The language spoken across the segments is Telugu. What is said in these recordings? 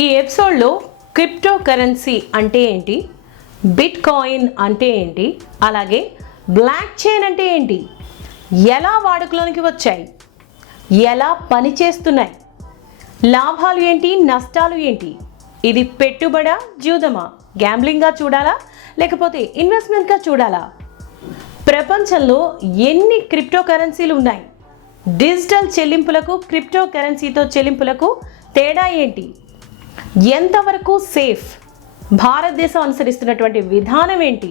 ఈ ఎపిసోడ్లో క్రిప్టో కరెన్సీ అంటే ఏంటి, బిట్ కాయిన్ అంటే ఏంటి, అలాగే బ్లాక్ చైన్ అంటే ఏంటి, ఎలా వాడుకలోనికి వచ్చాయి, ఎలా పనిచేస్తున్నాయి, లాభాలు ఏంటి, నష్టాలు ఏంటి, ఇది పెట్టుబడా జూదమా, గ్యాంబ్లింగ్గా చూడాలా లేకపోతే ఇన్వెస్ట్మెంట్గా చూడాలా, ప్రపంచంలో ఎన్ని క్రిప్టో కరెన్సీలు ఉన్నాయి, డిజిటల్ చెల్లింపులకు క్రిప్టో కరెన్సీతో చెల్లింపులకు తేడా ఏంటి, ఎంతవరకు సేఫ్, భారతదేశం అనుసరిస్తున్నటువంటి విధానం ఏంటి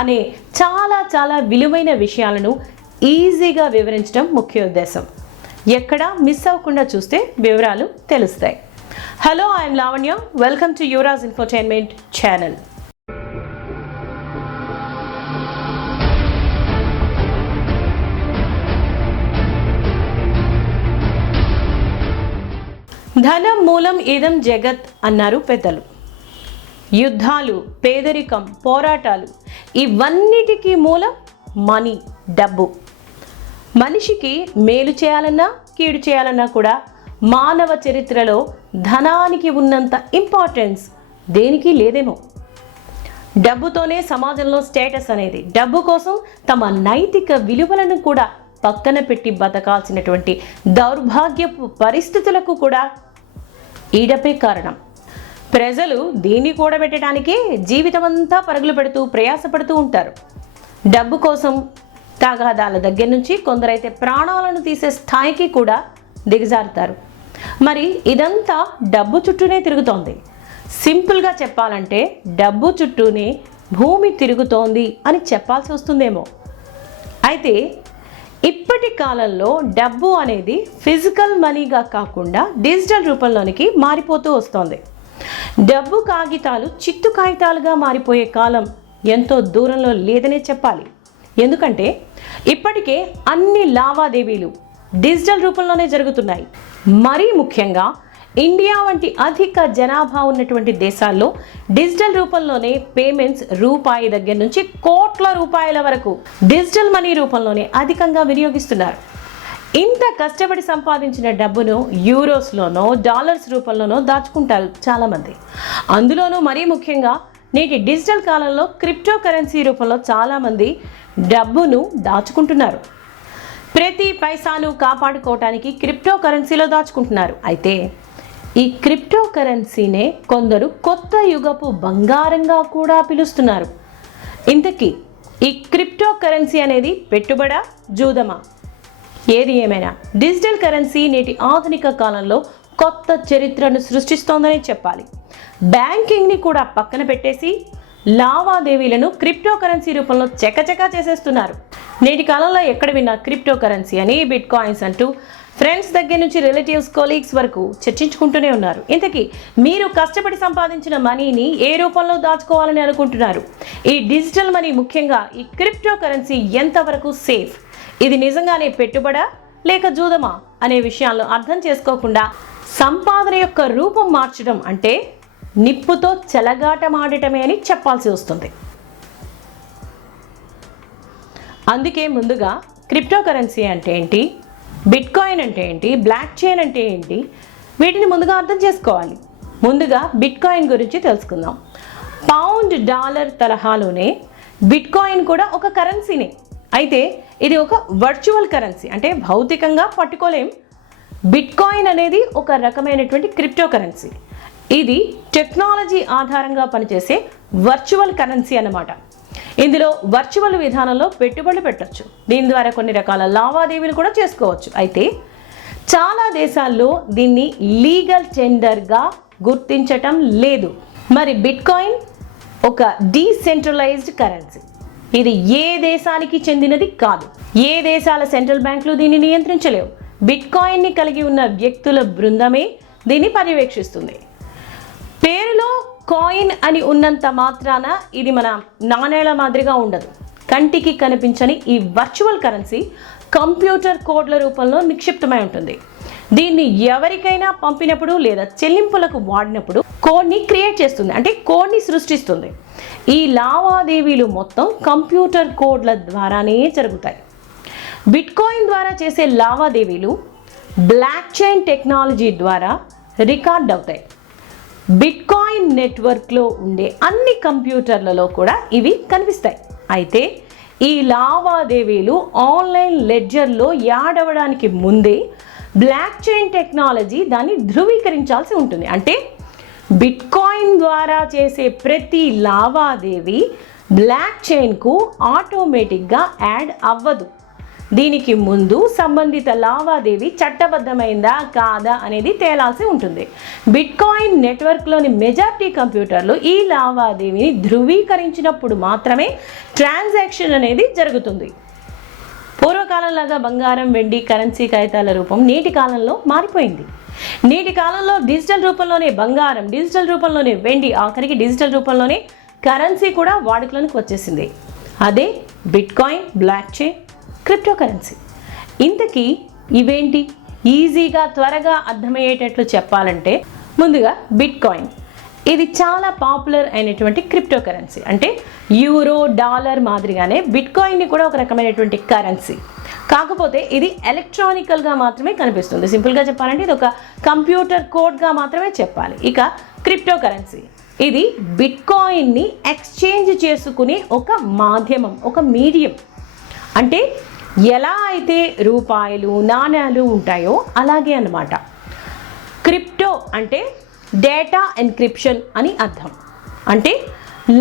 అనే చాలా విలువైన విషయాలను ఈజీగా వివరించడం ముఖ్య ఉద్దేశం. ఎక్కడా మిస్ అవ్వకుండా చూస్తే వివరాలు తెలుస్తాయి. Hello, I'm Lavanya. Welcome to Yuvraj infotainment channel. ధనం మూలం ఇదం జగత్ అన్నారు పెద్దలు. యుద్ధాలు, పేదరికం, పోరాటాలు ఇవన్నిటికీ మూలం మనీ, డబ్బు. మనిషికి మేలు చేయాలన్నా కీడు చేయాలన్నా కూడా మానవ చరిత్రలో ధనానికి ఉన్నంత ఇంపార్టెన్స్ దేనికి లేదేమో. డబ్బుతోనే సమాజంలో స్టేటస్ అనేది, డబ్బు కోసం తమ నైతిక విలువలను కూడా పక్కన పెట్టి బతకాల్సినటువంటి దౌర్భాగ్యపు పరిస్థితులకు కూడా ఈడపే కారణం. ప్రజలు దీన్ని కూడబెట్టడానికి జీవితమంతా పరుగులు పెడుతూ ప్రయాసపడుతూ ఉంటారు. డబ్బు కోసం తగాదాల దగ్గర నుంచి కొందరైతే ప్రాణాలను తీసే స్థాయికి కూడా దిగజారుతారు. మరి ఇదంతా డబ్బు చుట్టూనే తిరుగుతోంది. సింపుల్గా చెప్పాలంటే డబ్బు చుట్టూనే భూమి తిరుగుతోంది అని చెప్పాల్సి వస్తుందేమో. అయితే ఇప్పటి కాలంలో డబ్బు అనేది ఫిజికల్ మనీగా కాకుండా డిజిటల్ రూపంలోనికి మారిపోతూ వస్తోంది. డబ్బు కాగితాలు చిత్తు కాగితాలుగా మారిపోయే కాలం ఎంతో దూరంలో లేదనే చెప్పాలి. ఎందుకంటే ఇప్పటికే అన్ని లావాదేవీలు డిజిటల్ రూపంలోనే జరుగుతున్నాయి. మరీ ముఖ్యంగా ఇండియా వంటి అధిక జనాభా ఉన్నటువంటి దేశాల్లో డిజిటల్ రూపంలోనే పేమెంట్స్ రూపాయి దగ్గర నుంచి కోట్ల రూపాయల వరకు డిజిటల్ మనీ రూపంలోనే అధికంగా వినియోగిస్తున్నారు. ఇంత కష్టపడి సంపాదించిన డబ్బును యూరోస్లోనో డాలర్స్ రూపంలోనో దాచుకుంటారు చాలామంది. అందులోనూ మరీ ముఖ్యంగా నేటి డిజిటల్ కాలంలో క్రిప్టో కరెన్సీ రూపంలో చాలామంది డబ్బును దాచుకుంటున్నారు. ప్రతి పైసాను కాపాడుకోవటానికి క్రిప్టో కరెన్సీలో దాచుకుంటున్నారు. అయితే ఈ క్రిప్టో కరెన్సీనే కొందరు కొత్త యుగపు బంగారంగా కూడా పిలుస్తున్నారు. ఇంతకీ ఈ క్రిప్టో కరెన్సీ అనేది పెట్టుబడా జూదమా? ఏది ఏమైనా డిజిటల్ కరెన్సీ నేటి ఆధునిక కాలంలో కొత్త చరిత్రను సృష్టిస్తోందని చెప్పాలి. బ్యాంకింగ్ని కూడా పక్కన పెట్టేసి లావాదేవీలను క్రిప్టో కరెన్సీ రూపంలో చకచకా చేసేస్తున్నారు. నేటి కాలంలో ఎక్కడ విన్నా క్రిప్టో కరెన్సీ అని, బిట్ కాయిన్స్ అంటూ ఫ్రెండ్స్ దగ్గర నుంచి రిలేటివ్స్, కొలీగ్స్ వరకు చర్చించుకుంటూనే ఉన్నారు. ఇంతకీ మీరు కష్టపడి సంపాదించిన మనీని ఏ రూపంలో దాచుకోవాలని అనుకుంటున్నారు? ఈ డిజిటల్ మనీ, ముఖ్యంగా ఈ క్రిప్టో కరెన్సీ ఎంతవరకు సేఫ్? ఇది నిజంగానే పెట్టుబడా లేక జూదమా అనే విషయాలను అర్థం చేసుకోకుండా సంపాదన యొక్క రూపం మార్చడం అంటే నిప్పుతో చెలగాటమాడటమే అని చెప్పాల్సి వస్తుంది. అందుకే ముందుగా క్రిప్టో కరెన్సీ అంటే ఏంటి, బిట్ కాయిన్ అంటే ఏంటి, బ్లాక్ చైన్ అంటే ఏంటి, వీటిని ముందుగా అర్థం చేసుకోవాలి. ముందుగా బిట్ కాయిన్ గురించి తెలుసుకుందాం. పౌండ్, డాలర్ తరహాలోనే బిట్ కాయిన్ కూడా ఒక కరెన్సీనే. అయితే ఇది ఒక వర్చువల్ కరెన్సీ, అంటే భౌతికంగా పట్టుకోలేం. బిట్ కాయిన్ అనేది ఒక రకమైనటువంటి క్రిప్టో కరెన్సీ. ఇది టెక్నాలజీ ఆధారంగా పనిచేసే వర్చువల్ కరెన్సీ అన్నమాట. ఇందులో వర్చువల్ విధానంలో పెట్టుబడులు పెట్టవచ్చు. దీని ద్వారా కొన్ని రకాల లావాదేవీలు కూడా చేసుకోవచ్చు. అయితే చాలా దేశాల్లో దీన్ని లీగల్ టెండర్గా గుర్తించటం లేదు. మరి బిట్ కాయిన్ ఒక డీసెంట్రలైజ్డ్ కరెన్సీ. ఇది ఏ దేశానికి చెందినది కాదు. ఏ దేశాల సెంట్రల్ బ్యాంకులు దీన్ని నియంత్రించలేవు. బిట్ కాయిన్ని కలిగి ఉన్న వ్యక్తుల బృందమే దీన్ని పర్యవేక్షిస్తుంది. పేరులో కాయిన్ అని ఉన్నంత మాత్రాన ఇది మన నాణేల మాదిరిగా ఉండదు. కంటికి కనిపించని ఈ వర్చువల్ కరెన్సీ కంప్యూటర్ కోడ్ల రూపంలో నిక్షిప్తమై ఉంటుంది. దీన్ని ఎవరికైనా పంపినప్పుడు లేదా చెల్లింపులకు వాడినప్పుడు కోడ్ని క్రియేట్ చేస్తుంది, అంటే కోడ్ని సృష్టిస్తుంది. ఈ లావాదేవీలు మొత్తం కంప్యూటర్ కోడ్ల ద్వారానే జరుగుతాయి. బిట్ కాయిన్ ద్వారా చేసే లావాదేవీలు బ్లాక్ చైన్ టెక్నాలజీ ద్వారా రికార్డ్ అవుతాయి. బిట్కాయిన్ నెట్వర్క్లో ఉండే అన్ని కంప్యూటర్లలో కూడా ఇవి కనిపిస్తాయి. అయితే ఈ లావాదేవీలు ఆన్లైన్ లెడ్జర్లో యాడ్ అవ్వడానికి ముందే బ్లాక్ చైన్ టెక్నాలజీ దాన్ని ధృవీకరించాల్సి ఉంటుంది. అంటే బిట్కాయిన్ ద్వారా చేసే ప్రతి లావాదేవీ బ్లాక్ చైన్కు ఆటోమేటిక్గా యాడ్ అవ్వదు. దీనికి ముందు సంబంధిత లావాదేవీ చట్టబద్ధమైందా కాదా అనేది తేలాల్సి ఉంటుంది. బిట్కాయిన్ నెట్వర్క్లోని మెజారిటీ కంప్యూటర్లు ఈ లావాదేవీని ధృవీకరించినప్పుడు మాత్రమే ట్రాన్సాక్షన్ అనేది జరుగుతుంది. పూర్వకాలంలాగా బంగారం, వెండి, కరెన్సీ కాగితాల రూపం నేటి కాలంలో మారిపోయింది. నేటి కాలంలో డిజిటల్ రూపంలోనే బంగారం, డిజిటల్ రూపంలోనే వెండి, ఆఖరికి డిజిటల్ రూపంలోనే కరెన్సీ కూడా వాడుకలోకి వచ్చేసింది. అదే bitcoin, block chain, crypto currency. ఇంతకీ ఇవేంటి? ఈజీగా త్వరగా అర్థమయ్యేటట్లు చెప్పాలంటే ముందుగా బిట్కాయిన్. ఇది చాలా పాపులర్ అయినటువంటి క్రిప్టో కరెన్సీ. అంటే యూరో, డాలర్ మాదిరిగానే బిట్కాయిన్ని కూడా ఒక రకమైనటువంటి కరెన్సీ. కాకపోతే ఇది ఎలక్ట్రానికల్గా మాత్రమే కనిపిస్తుంది. సింపుల్గా చెప్పాలంటే ఇది ఒక కంప్యూటర్ కోడ్గా మాత్రమే చెప్పాలి. ఇక క్రిప్టో కరెన్సీ ఇది బిట్కాయిన్ని ఎక్స్చేంజ్ చేసుకునే ఒక మాధ్యమం, ఒక మీడియం. అంటే ఎలా అయితే రూపాయలు, నాణ్యాలు ఉంటాయో అలాగే అన్నమాట. క్రిప్టో అంటే డేటా ఎన్క్రిప్షన్ అని అర్థం. అంటే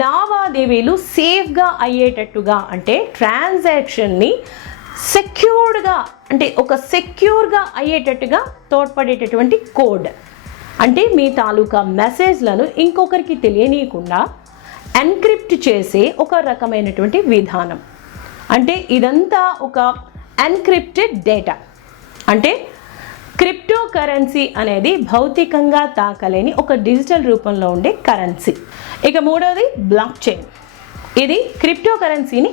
లావాదేవీలు సేఫ్గా అయ్యేటట్టుగా, అంటే ట్రాన్సాక్షన్ని సెక్యూర్డ్గా, అంటే ఒక సెక్యూర్గా అయ్యేటట్టుగా తోడ్పడేటటువంటి కోడ్. అంటే మీ తాలూకా మెసేజ్లను ఇంకొకరికి తెలియనీయకుండా ఎన్క్రిప్ట్ చేసే ఒక రకమైనటువంటి విధానం. అంటే ఇదంతా ఒక ఎన్క్రిప్టెడ్ డేటా. అంటే క్రిప్టో కరెన్సీ అనేది భౌతికంగా తాకలేని ఒక డిజిటల్ రూపంలో ఉండే కరెన్సీ. ఇక మూడవది బ్లాక్ చైన్. ఇది క్రిప్టో కరెన్సీని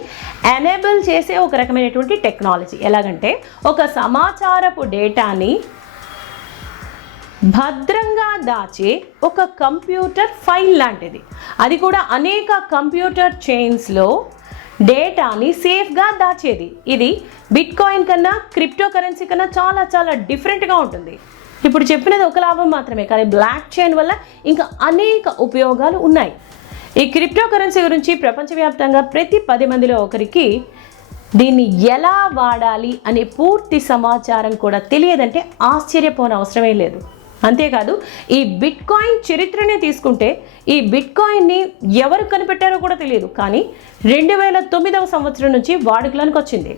ఎనేబుల్ చేసే ఒక రకమైనటువంటి టెక్నాలజీ. ఎలాగంటే ఒక సమాచారపు డేటాని భద్రంగా దాచే ఒక కంప్యూటర్ ఫైల్ లాంటిది. అది కూడా అనేక కంప్యూటర్ చైన్స్లో డేటాని సేఫ్గా దాచేది. ఇది బిట్కాయిన్ కన్నా, క్రిప్టో కరెన్సీ కన్నా చాలా చాలా డిఫరెంట్గా ఉంటుంది. ఇప్పుడు చెప్పినది ఒక లాభం మాత్రమే, కానీ బ్లాక్ చైన్ వల్ల ఇంకా అనేక ఉపయోగాలు ఉన్నాయి. ఈ క్రిప్టో కరెన్సీ గురించి ప్రపంచవ్యాప్తంగా ప్రతి 10 మందిలో ఒకరికి దీన్ని ఎలా వాడాలి అనే పూర్తి సమాచారం కూడా తెలియదంటే ఆశ్చర్యపోనవసరమే లేదు. అంతేకాదు, ఈ బిట్కాయిన్ చరిత్రనే తీసుకుంటే ఈ బిట్కాయిన్ని ఎవరు కనిపెట్టారో కూడా తెలియదు, కానీ 2009వ సంవత్సరం నుంచి వాడుకలోనికి వచ్చింది.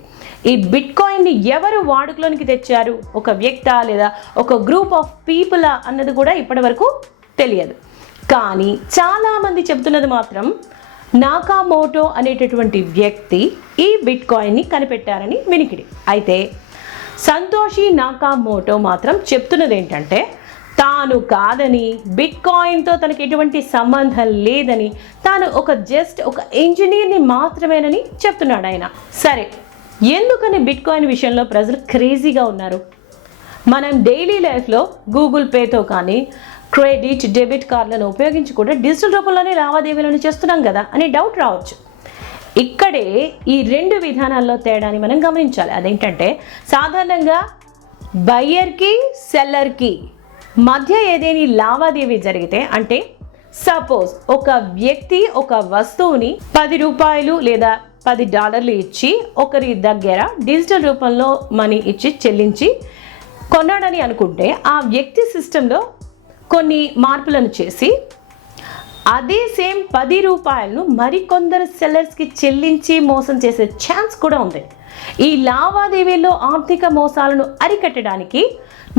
ఈ బిట్కాయిన్ని ఎవరు వాడుకలోనికి తెచ్చారు, ఒక వ్యక్తి లేదా ఒక గ్రూప్ ఆఫ్ పీపుల్ అన్నది కూడా ఇప్పటి వరకు తెలియదు. కానీ చాలామంది చెబుతున్నది మాత్రం నాకామోటో అనేటటువంటి వ్యక్తి ఈ బిట్కాయిన్ని కనిపెట్టారని వినికిడి. అయితే సంతోషి నాకామోటో మాత్రం చెప్తున్నది ఏంటంటే తాను కాదని, బిట్కాయిన్తో తనకి ఎటువంటి సంబంధం లేదని, తాను జస్ట్ ఒక ఇంజనీర్ని మాత్రమేనని చెప్తున్నాడు ఆయన. సరే, ఎందుకని బిట్కాయిన్ విషయంలో ప్రజలు క్రేజీగా ఉన్నారు? మనం డైలీ లైఫ్లో గూగుల్ పేతో కానీ, క్రెడిట్, డెబిట్ కార్డులను ఉపయోగించి కూడా డిజిటల్ రూపంలోనే లావాదేవీలను చేస్తున్నాం కదా అని డౌట్ రావచ్చు. ఇక్కడే ఈ 2 విధానాల్లో తేడాని మనం గమనించాలి. అదేంటంటే సాధారణంగా బయ్యర్కి, సెల్లర్కి మధ్య ఏదేని లావాదేవీ జరిగితే, అంటే సపోజ్ ఒక వ్యక్తి ఒక వస్తువుని 10 రూపాయలు లేదా $10 ఇచ్చి ఒకరి దగ్గర డిజిటల్ రూపంలో మనీ ఇచ్చి చెల్లించి కొన్నాడని అనుకుంటే, ఆ వ్యక్తి సిస్టంలో కొన్ని మార్పులను చేసి అదే సేమ్ 10 రూపాయలను మరికొందరు సెల్లర్స్కి చెల్లించి మోసం చేసే ఛాన్స్ కూడా ఉంది. ఈ లావాదేవీల్లో ఆర్థిక మోసాలను అరికట్టడానికి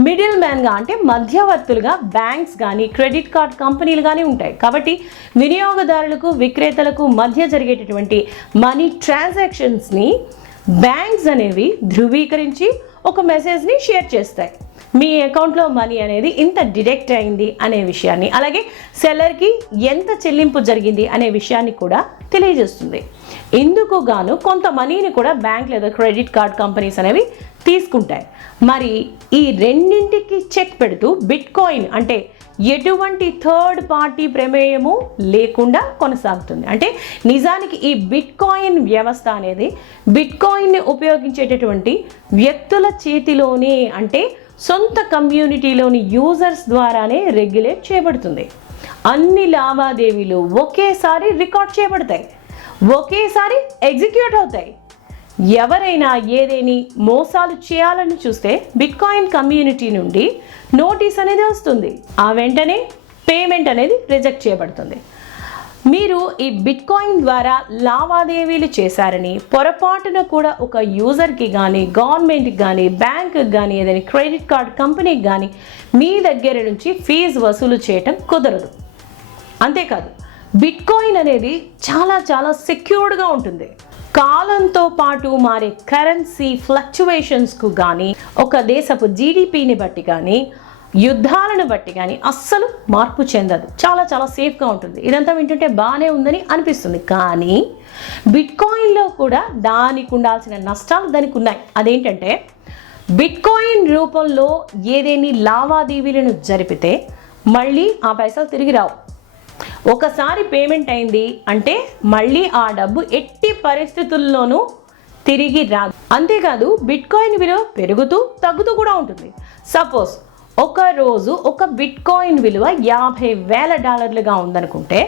మిడిల్ మ్యాన్గా, అంటే మధ్యవర్తులుగా బ్యాంక్స్ కానీ, క్రెడిట్ కార్డ్ కంపెనీలు కానీ ఉంటాయి. కాబట్టి వినియోగదారులకు, విక్రేతలకు మధ్య జరిగేటటువంటి మనీ ట్రాన్సాక్షన్స్ని బ్యాంక్స్ అనేవి ధృవీకరించి ఒక మెసేజ్ని షేర్ చేస్తాయి. మీ అకౌంట్లో మనీ అనేది ఇంత డిడక్ట్ అయింది అనే విషయాన్ని, అలాగే సెల్లర్కి ఎంత చెల్లింపు జరిగింది అనే విషయాన్ని కూడా తెలియజేస్తుంది. ఇందుకు గాను కొంత మనీని కూడా బ్యాంక్ లేదా క్రెడిట్ కార్డ్ కంపెనీస్ అనేవి తీసుకుంటాయి. మరి ఈ రెండింటికి చెక్ పెడుతూ బిట్కాయిన్ అంటే ఎటువంటి థర్డ్ పార్టీ ప్రమేయము లేకుండా కొనసాగుతుంది. అంటే నిజానికి ఈ బిట్కాయిన్ వ్యవస్థ అనేది బిట్కాయిన్ని ఉపయోగించేటటువంటి వ్యక్తుల చేతిలోనే, అంటే సొంత కమ్యూనిటీలోని యూజర్స్ ద్వారానే రెగ్యులేట్ చేయబడుతుంది. అన్ని లావాదేవీలు ఒకేసారి రికార్డ్ చేయబడతాయి, ఒకేసారి ఎగ్జిక్యూట్ అవుతాయి. ఎవరైనా ఏదేని మోసాలు చేయాలని చూస్తే బిట్కాయిన్ కమ్యూనిటీ నుండి నోటీస్ అనేది వస్తుంది. ఆ వెంటనే పేమెంట్ అనేది రిజెక్ట్ చేయబడుతుంది. మీరు ఈ బిట్కాయిన్ ద్వారా లావాదేవీలు చేశారని పొరపాటున కూడా ఒక యూజర్కి కానీ, గవర్నమెంట్కి కానీ, బ్యాంకుకి కానీ, ఏదైనా క్రెడిట్ కార్డ్ కంపెనీకి కానీ మీ దగ్గర నుంచి ఫీజు వసూలు చేయటం కుదరదు. అంతేకాదు, బిట్కాయిన్ అనేది చాలా చాలా సెక్యూర్డ్గా ఉంటుంది. కాలంతో పాటు మారే కరెన్సీ ఫ్లక్చువేషన్స్కు కానీ, ఒక దేశపు జీడిపిని బట్టి కానీ, యుద్ధాలను బట్టి కానీ అస్సలు మార్పు చెందదు. చాలా చాలా సేఫ్గా ఉంటుంది. ఇదంతా వింటుంటే బాగానే ఉందని అనిపిస్తుంది, కానీ బిట్కాయిన్లో కూడా దానికి ఉండాల్సిన నష్టాలు దానికి ఉన్నాయి. అదేంటంటే, బిట్కాయిన్ రూపంలో ఏదేని లావాదేవీలను జరిపితే మళ్ళీ ఆ పైసలు తిరిగి రావు. ఒకసారి పేమెంట్ అయింది అంటే మళ్ళీ ఆ డబ్బు ఎట్టి పరిస్థితుల్లోనూ తిరిగి రాదు. అంతేకాదు, బిట్కాయిన్ విలువ పెరుగుతూ తగ్గుతూ కూడా ఉంటుంది. సపోజ్ ఒక రోజు ఒక బిట్కాయిన్ విలువ $50,000 ఉందనుకుంటే,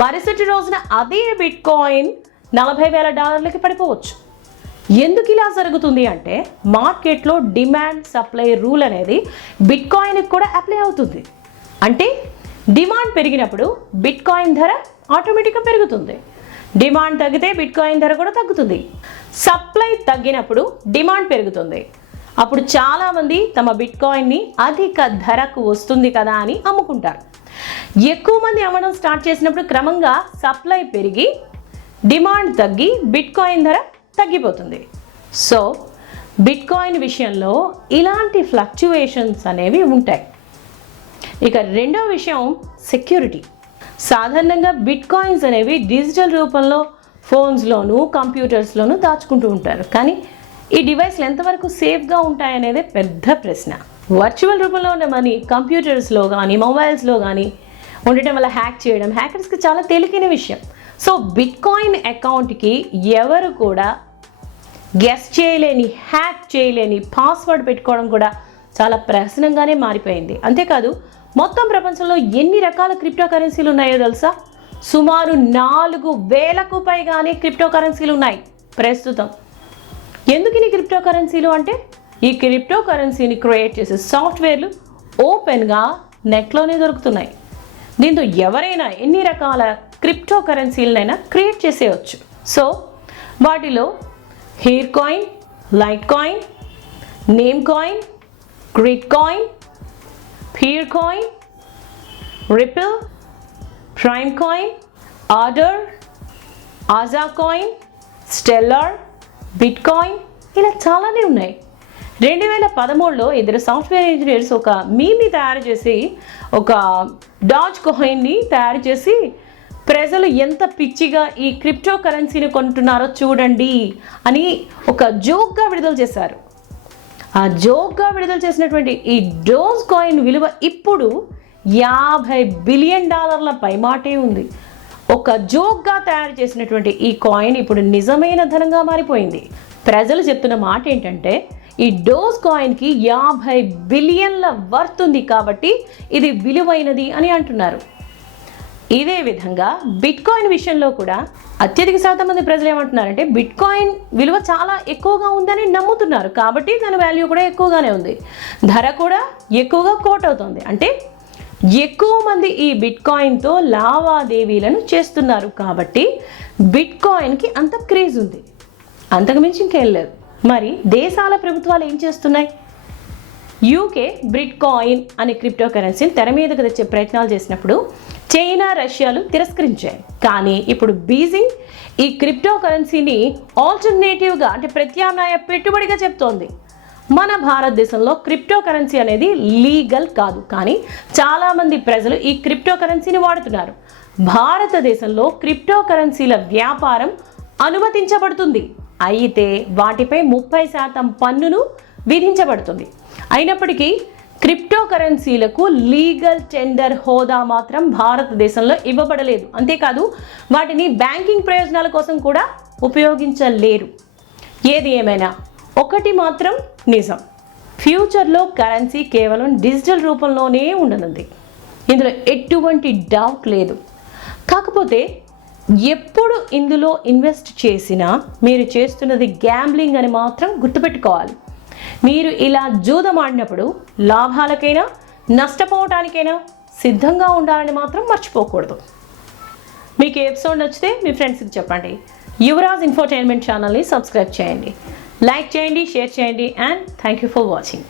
మరుసటి రోజున అదే బిట్కాయిన్ $40,000 పడిపోవచ్చు. ఎందుకు ఇలా జరుగుతుంది అంటే, మార్కెట్లో డిమాండ్ సప్లై రూల్ అనేది బిట్కాయిన్కి కూడా అప్లై అవుతుంది. అంటే డిమాండ్ పెరిగినప్పుడు బిట్కాయిన్ ధర ఆటోమేటిక్గా పెరుగుతుంది, డిమాండ్ తగ్గితే బిట్కాయిన్ ధర కూడా తగ్గుతుంది. సప్లై తగ్గినప్పుడు డిమాండ్ పెరుగుతుంది. అప్పుడు చాలామంది తమ బిట్కాయిన్ని అధిక ధరకు వస్తుంది కదా అని అమ్ముకుంటారు. ఎక్కువ మంది అమ్మడం స్టార్ట్ చేసినప్పుడు క్రమంగా సప్లై పెరిగి డిమాండ్ తగ్గి బిట్కాయిన్ ధర తగ్గిపోతుంది. సో బిట్కాయిన్ విషయంలో ఇలాంటి ఫ్లక్చువేషన్స్ అనేవి ఉంటాయి. ఇక రెండో విషయం సెక్యూరిటీ. సాధారణంగా బిట్కాయిన్స్ అనేవి డిజిటల్ రూపంలో ఫోన్స్లోను, కంప్యూటర్స్లోను దాచుకుంటూ ఉంటారు. కానీ ఈ డివైస్లు ఎంతవరకు సేఫ్గా ఉంటాయనేదే పెద్ద ప్రశ్న. వర్చువల్ రూపంలో ఉన్న మనీ కంప్యూటర్స్లో కానీ, మొబైల్స్లో కానీ ఉండటం వల్ల హ్యాక్ చేయడం హ్యాకర్స్కి చాలా తేలికైన విషయం. సో బిట్కాయిన్ అకౌంట్కి ఎవరు కూడా గెస్ చేయలేని, హ్యాక్ చేయలేని పాస్వర్డ్ పెట్టుకోవడం కూడా చాలా ప్రశ్నంగానే మారిపోయింది. అంతేకాదు, మొత్తం ప్రపంచంలో ఎన్ని రకాల క్రిప్టో కరెన్సీలు ఉన్నాయో తెలుసా? సుమారు 4,000కు పైగానే క్రిప్టో కరెన్సీలు ఉన్నాయి ప్రస్తుతం. ఎందుకు ఈ క్రిప్టో కరెన్సీలు అంటే, ఈ క్రిప్టో కరెన్సీని క్రియేట్ చేసే సాఫ్ట్వేర్లు ఓపెన్గా నెట్లోనే దొరుకుతున్నాయి. దీంతో ఎవరైనా ఎన్ని రకాల క్రిప్టో కరెన్సీలనైనా క్రియేట్ చేసేయచ్చు. సో వాటిలో హీర్ coin, Litecoin, Namecoin, Gridcoin, Peercoin, Ripple, Primecoin, ఆర్డర్, ఆజా కాయిన్, స్టెల్లార్, బిట్కాయిన్, ఇలా చాలానే ఉన్నాయి. 2013లో ఇద్దరు సాఫ్ట్వేర్ ఇంజనీర్స్ ఒక మీమ్ని తయారు చేసి, ఒక డాజ్ కాయిన్ని తయారు చేసి, ప్రజలు ఎంత పిచ్చిగా ఈ క్రిప్టో కరెన్సీని కొంటున్నారో చూడండి అని ఒక జోక్గా విడుదల చేశారు. ఆ జోక్గా విడుదల చేసినటువంటి ఈ డోజ్ కాయిన్ విలువ ఇప్పుడు $50 బిలియన్ పైమాటే ఉంది. ఒక జోక్గా తయారు చేసినటువంటి ఈ కాయిన్ ఇప్పుడు నిజమైన ధనంగా మారిపోయింది. ప్రజలు చెప్తున్న మాట ఏంటంటే, ఈ డోజ్ కాయిన్కి 50 బిలియన్ల వర్త్ ఉంది కాబట్టి ఇది విలువైనది అని అంటున్నారు. ఇదే విధంగా బిట్కాయిన్ విషయంలో కూడా అత్యధిక శాతం మంది ప్రజలు ఏమంటున్నారంటే, బిట్కాయిన్ విలువ చాలా ఎక్కువగా ఉందని నమ్ముతున్నారు కాబట్టి దాని వాల్యూ కూడా ఎక్కువగానే ఉంది, ధర కూడా ఎక్కువగా కోట్ అవుతుంది. అంటే ఎక్కువ మంది ఈ బిట్కాయిన్తో లావాదేవీలను చేస్తున్నారు కాబట్టి బిట్కాయిన్కి అంత క్రేజ్ ఉంది, అంతకుమించి ఇంకేం లేదు. మరి దేశాల ప్రభుత్వాలు ఏం చేస్తున్నాయి? యూకే బిట్కాయిన్ అనే క్రిప్టో కరెన్సీని తెర మీదకు తెచ్చే ప్రయత్నాలు చేసినప్పుడు చైనా, రష్యాలు తిరస్కరించాయి. కానీ ఇప్పుడు బీజింగ్ ఈ క్రిప్టో కరెన్సీని ఆల్టర్నేటివ్గా, అంటే ప్రత్యామ్నాయ పెట్టుబడిగా చెప్తోంది. మన భారతదేశంలో క్రిప్టో కరెన్సీ అనేది లీగల్ కాదు, కానీ చాలామంది ప్రజలు ఈ క్రిప్టో కరెన్సీని వాడుతున్నారు. భారతదేశంలో క్రిప్టో కరెన్సీల వ్యాపారం అనుమతించబడుతుంది, అయితే వాటిపై 30% పన్నును విధించబడుతుంది. అయినప్పటికీ క్రిప్టో కరెన్సీలకు లీగల్ టెండర్ హోదా మాత్రం భారతదేశంలో ఇవ్వబడలేదు. అంతేకాదు, వాటిని బ్యాంకింగ్ ప్రయోజనాల కోసం కూడా ఉపయోగించలేరు. ఏది ఏమైనా ఒకటి మాత్రం నిజం, ఫ్యూచర్లో కరెన్సీ కేవలం డిజిటల్ రూపంలోనే ఉండనుంది. ఇందులో ఎటువంటి డౌట్ లేదు. కాకపోతే ఎప్పుడు ఇందులో ఇన్వెస్ట్ చేసినా మీరు చేస్తున్నది గ్యాంబ్లింగ్ అని మాత్రం గుర్తుపెట్టుకోవాలి. మీరు ఇలా జూదం ఆడినప్పుడు లాభాలకైనా నష్టపోవటానికైనా సిద్ధంగా ఉండాలని మాత్రం మర్చిపోకూడదు. మీకు ఈ ఎపిసోడ్ నచ్చితే మీ ఫ్రెండ్స్కి చెప్పండి. యువరాజ్ ఇన్ఫోటైన్మెంట్ ఛానల్ని సబ్స్క్రైబ్ చేయండి, లైక్ చేయండి, షేర్ చేయండి. And thank you for watching.